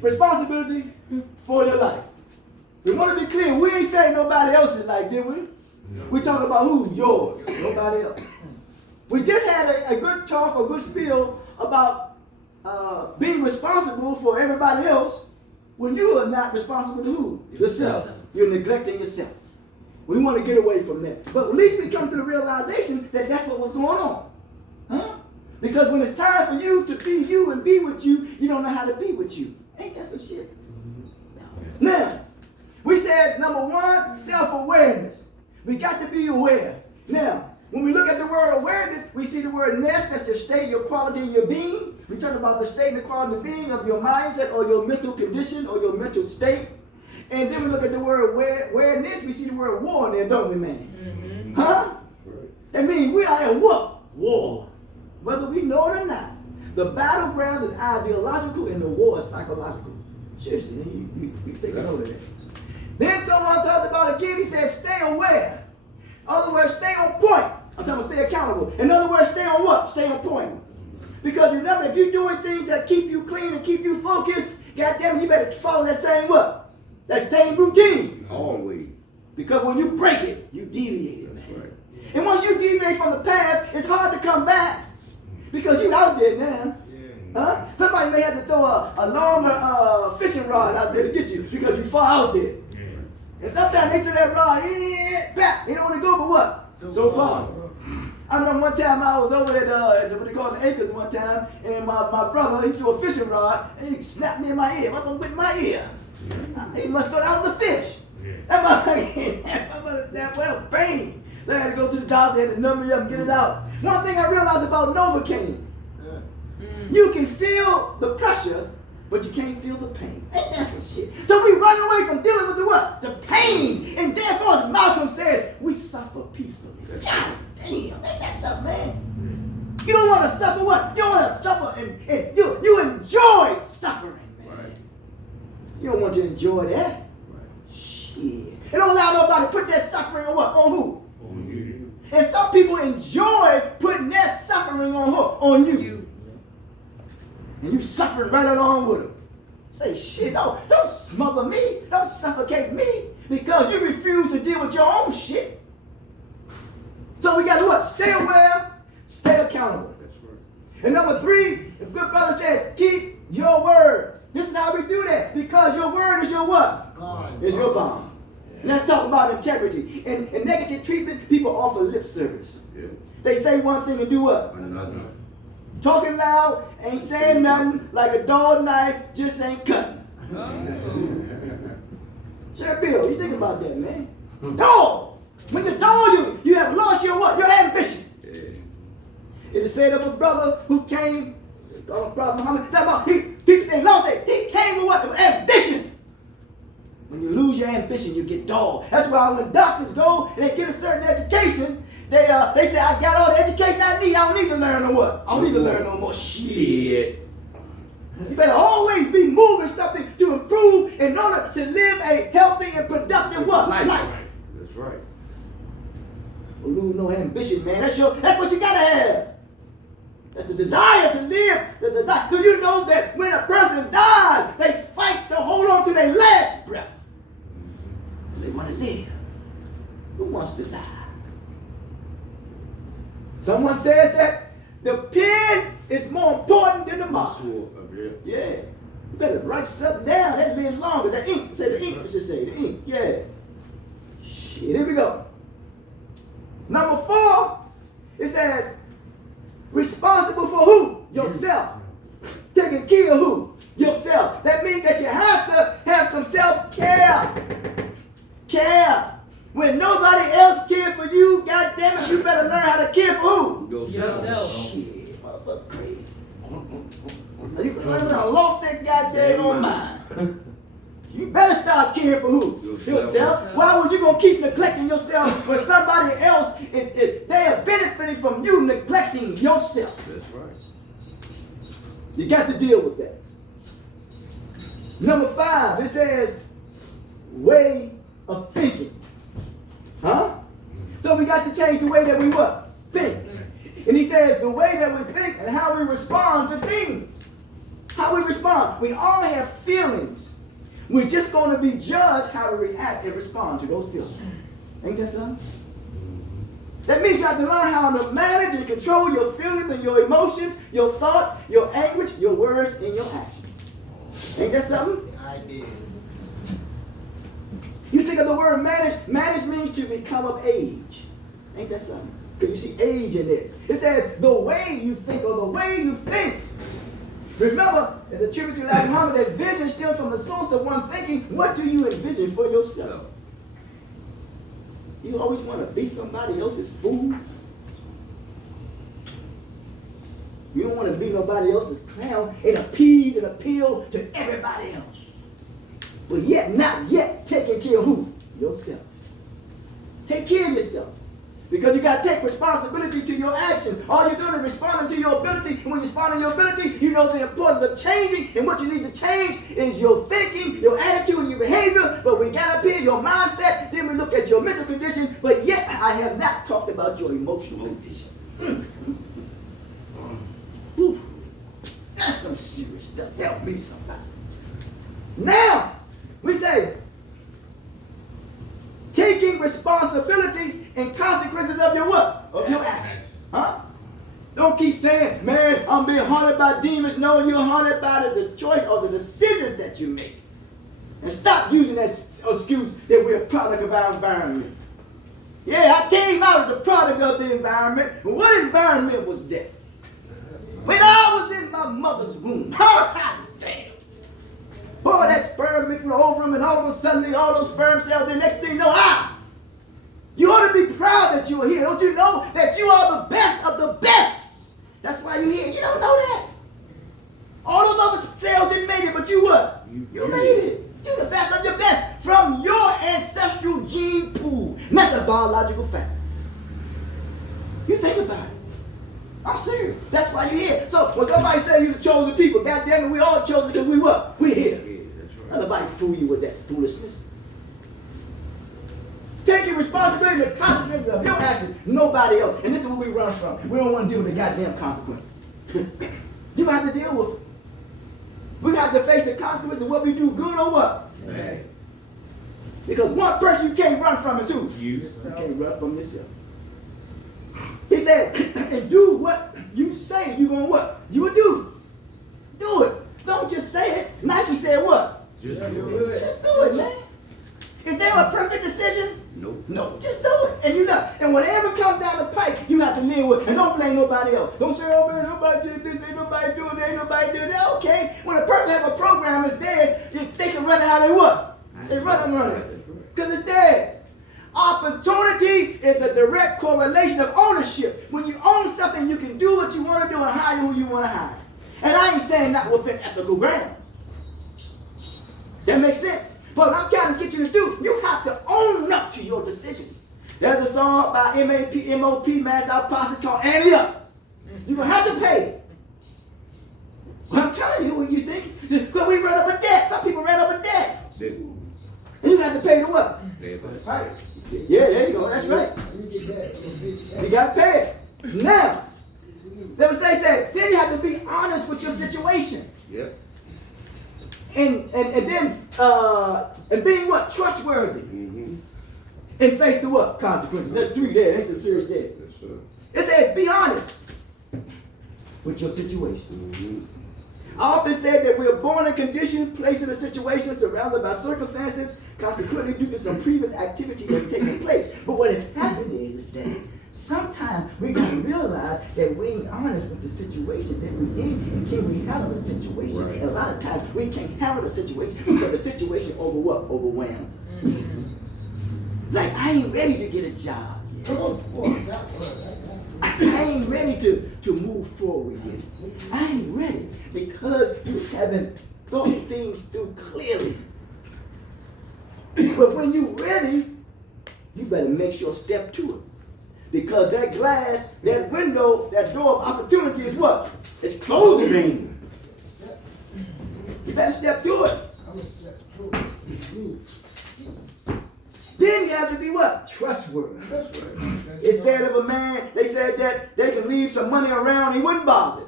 responsibility for your life. We want to be clear. We ain't saying nobody else's life, did we? No. We talking about who? Yours. Nobody else. We just had a good talk, a good spiel about being responsible for everybody else when you are not responsible to who? Yourself. You're neglecting yourself. We want to get away from that. But at least we come to the realization that that's what was going on. Huh? Because when it's time for you to be you and be with you, you don't know how to be with you. Ain't that some shit? No. Now, we said, number one, self-awareness. We got to be aware. Now, when we look at the word awareness, we see the word ness, that's your state, your quality, and your being. We talk about the state and the quality of being of your mindset or your mental condition or your mental state. And then we look at the word awareness, we see the word war in there, don't we, man? Mm-hmm. Huh? That means we are at what? War. Whether we know it or not. The battlegrounds is ideological and the war is psychological. Seriously, you take a note of that. Then someone talks about again, he says, stay aware. In other words, stay on point. I'm talking about stay accountable. In other words, stay on what? Stay on point. Because remember, if you're doing things that keep you clean and keep you focused, goddamn it, you better follow that same what? That same routine. Always. Because when you break it, you deviate it, man. Right. And once you deviate from the path, it's hard to come back. Because you out there now. Huh? Somebody may have to throw a longer fishing rod out there to get you because you far out there. And sometimes they throw that rod back. They don't want to go, but what? So far. I remember one time I was over at what they call the acres one time, and my brother, he threw a fishing rod, and he snapped me in my ear. What's wrong with my ear? He must have thought I was a fish. That motherfucker, pain. So I had to go to the doctor, they had to numb me up and get it out. One thing I realized about Novocaine, you can feel the pressure, but you can't feel the pain. Ain't that some shit? So we run away from dealing with the what? The pain. And therefore, as Malcolm says, we suffer peacefully. God damn, ain't that something, man? You don't want to suffer what? You don't want to suffer and you enjoy suffering, man. Right. You don't want to enjoy that. Right. Shit. It don't allow nobody to put their suffering on what? On who? On you. And some people enjoy putting their suffering on who? On you. And you suffering right along with them. Say, shit, don't smother me. Don't suffocate me. Because you refuse to deal with your own shit. So we got to what? Stay aware, stay accountable. That's right. And number three, the good brother said, keep your word. This is how we do that. Because your word is your what? God. Is your bond. Yeah. Let's talk about integrity. In negative treatment, people offer lip service. Yeah. They say one thing and do what? Another. Talking loud, ain't saying nothing, like a dull knife, just ain't cutting. Sure, Bill, you think about that, man. Dull. When you're dull, you have lost your what? Your ambition. Yeah. It is said of a brother who came, Prophet Muhammad, they lost it. He came with what? With ambition. When you lose your ambition, you get dull. That's why when doctors go and they get a certain education, they say, I got all the education I need. I don't need to learn no what? I don't need to learn no more shit. You better always be moving something to improve in order to live a healthy and productive what? Life. That's right. Don't lose no ambition, man. That's what you gotta have. That's the desire to live. The desire. Do you know that when a person dies, they fight to hold on to their last breath? They want to live. Who wants to die? Someone says that the pen is more important than the mark. Yeah. You better write something down. That lives longer. The ink. Say the ink. It should say the ink. Yeah. Shit. Here we go. Number 4, it says, responsible for who? Yourself. Taking care of who? Yourself. That means that you have to have some self-care. Care. When nobody else cares for you, goddamn it, you better learn how to care for who? Yourself. Shit, motherfucker crazy. You lost that goddamn on mind. You better start caring for who? Yourself. Why would you gonna keep neglecting yourself when somebody else they are benefiting from you neglecting yourself? That's right. You got to deal with that. Number 5, it says way of thinking. Huh? So we got to change the way that we what? Think. And he says the way that we think and how we respond to things. How we respond. We all have feelings. We're just going to be judged how we react and respond to those feelings. Ain't that something? That means you have to learn how to manage and control your feelings and your emotions, your thoughts, your anguish, your words, and your actions. Ain't that something? I did. You think of the word manage. Manage means to become of age. Ain't that something? Because you see age in it. It says the way you think or the way you think. Remember, in the tribute to Elijah Muhammad, that vision stems from the source of one thinking. What do you envision for yourself? You always want to be somebody else's fool. You don't want to be nobody else's clown and appease and appeal to everybody else. But yet, not yet, taking care of who? Yourself. Take care of yourself. Because you got to take responsibility to your action. All you're doing is responding to your ability. And when you respond to your ability, you know the importance of changing. And what you need to change is your thinking, your attitude, and your behavior. But we got up here, your mindset. Then we look at your mental condition. But yet, I have not talked about your emotional condition. Ooh, that's some serious stuff. Help me somebody. Now, we say, taking responsibility and consequences of your what? Of your actions. Huh? Don't keep saying, man, I'm being haunted by demons. No, you're haunted by the choice or the decision that you make. And stop using that excuse that we're a product of our environment. Yeah, I came out of the product of the environment. But what environment was that? When I was in my mother's womb. Damn. Boy, that sperm mixed with ovum, and all of a sudden, all those sperm cells, the next thing you know, you ought to be proud that you are here. Don't you know that you are the best of the best? That's why you're here. You don't know that. All those other cells didn't make it, but you what? You made it. You're the best of your best from your ancestral gene pool. And that's a biological fact. You think about it. I'm serious. That's why you're here. So when somebody say you're the chosen people, goddamn it, we all chosen because we what? We're here. Yeah, that's right. Let nobody fool you with that foolishness. Taking responsibility for the consequences of your actions, nobody else. And this is what we run from. We don't want to deal with the goddamn consequences. You have to deal with it. We have to face the consequences of what we do, good or what? Bad. Because one person you can't run from is who? You can't run from yourself. He said, and do what you say you're going to what? You will do. Do it. Don't just say it. Nike said what? Just do it. Just do it, man. Is there a perfect decision? Nope. No. Just do it. And you know. And whatever comes down the pipe, you have to live with. And don't blame nobody else. Don't say, oh man, nobody did this, ain't nobody doing that, ain't nobody doing that. Okay. When a person have a program that's theirs, they can run it how they what? They run it. Because it's theirs. Opportunity is a direct correlation of ownership. When you own something, you can do what you want to do and hire who you want to hire. And I ain't saying not within ethical ground. That makes sense. But what I'm trying to get you to do, you have to own up to your decision. There's a song by MOP, Mass Outpost, called Ante Up. You're going to have to pay. Well, I'm telling you what you think. Because we run up a debt. Some people ran up a debt. And you have to pay the what? Right? Yeah, there you go. That's right. You got to pay it. Now, let me say, then you have to be honest with your situation. Yep. And then being what? Trustworthy. Mm-hmm. And face the what? Consequences. There's 3 there. That's a serious there. That's right. It says be honest with your situation. Mm-hmm. I often said that we are born in condition, placed in a situation, surrounded by circumstances, consequently due to some previous activity that's taken place. But what has happened is that sometimes we got to realize that we ain't honest with the situation that we're in, and can we handle the situation? Right. And a lot of times we can't handle the situation because the situation overwhelms us. Like, I ain't ready to get a job yet. I ain't ready to move forward yet. I ain't ready because you haven't thought things through clearly. But when you're ready, you better make sure step to it. Because that glass, that window, that door of opportunity is what? It's closing. You better step to it. Then you have to be what? Trustworthy. That's right. It said of a man, they said that they can leave some money around, he wouldn't bother.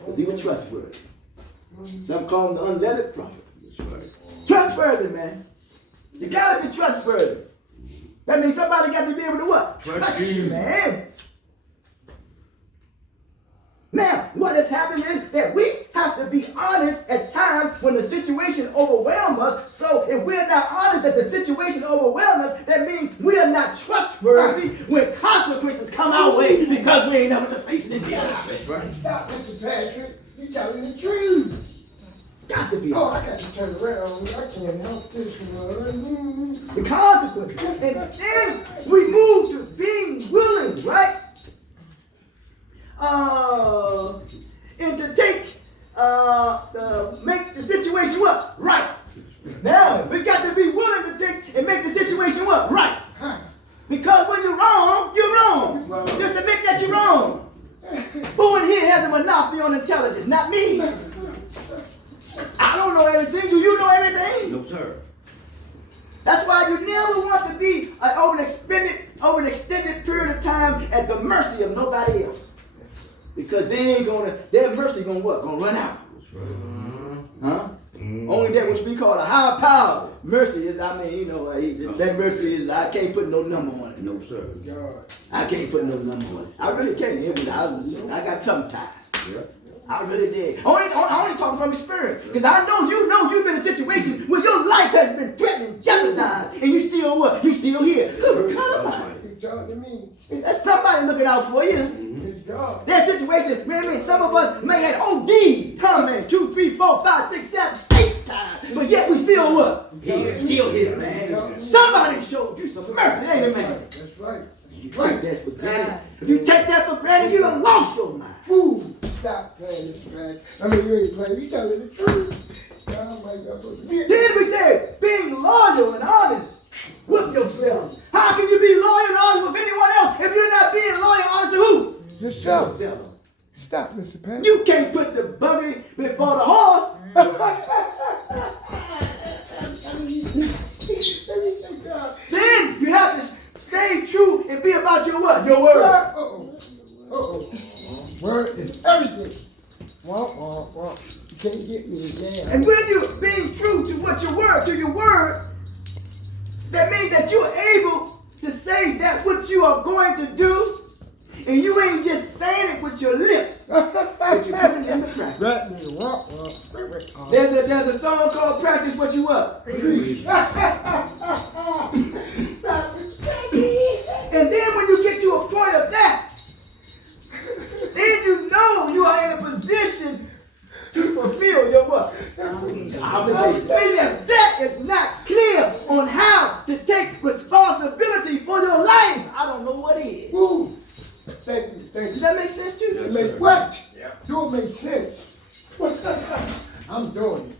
Because he was trustworthy. Some call him the unlettered prophet. That's right. Trustworthy, man. You gotta be trustworthy. That means somebody got to be able to what? Trust you, you. man. Now, what has happened is that we have to be honest at times when the situation overwhelms us. So if we're not honest that the situation overwhelms us, that means we are not trustworthy when consequences come our way because we ain't never to face it. That's right. Stop, Mr. Patrick. You telling the truth. Got to be Oh, honest. I got to turn around. I can't help this one. The consequences. And then we move to being willing, right? And to take, make the situation what? Right. Now, we got to be willing to take and make the situation what? Right. Because when you're wrong, you're wrong. Just admit that you're wrong. Who in here has a monopoly on intelligence? Not me. I don't know everything. Do you know everything? No, sir. That's why you never want to be over an extended period of time at the mercy of nobody else. Because their mercy gonna what? Gonna run out. That's right. Huh? Only that which we call a higher power. Mercy is, that mercy is, I can't put no number on it. No, sir. God. I can't put no number on it. I really can't. I got tongue tied. Yeah. I really did. I only talking from experience. Because I know you've been in a situation where your life has been threatened, jeopardized, and you still what? You still here. Good God. He's talking to me. That's somebody looking out for you. It's God. That situation, man, some of us may have OD, come man, 2, 3, 4, 5, 6, 7, 8 times. But yet we still what? Here, still here, man. Somebody showed you some mercy, ain't it, man? That's right. You take that for granted. If you take that for granted, you done lost your mind. Ooh, stop playing this track. I mean, you ain't playing. You telling the truth. Oh my God. Then we say, being loyal and honest with yourself. How can you be loyal and honest with anyone else if you're not being loyal and honest to who? Yourself. Yourself. Stop, Mr. Patrick. You can't put the buggy before the horse. Then you have to stay true and be about your what? Your word. Word is everything. Well. You can't get me again. And when you're being true to what to your word, that means that you're able to say that what you are going to do, and you ain't just saying it with your lips, but you're putting it into practice. There's a song called "Practice What You What." And then when you get to a point of that, then you know you are in a position to fulfill your what? Obligation. If that is not clear on how to take responsibility for your life, I don't know what is. Ooh. Thank you. Does that make sense to you? It makes what? Yeah. Do it make sense? I'm doing it.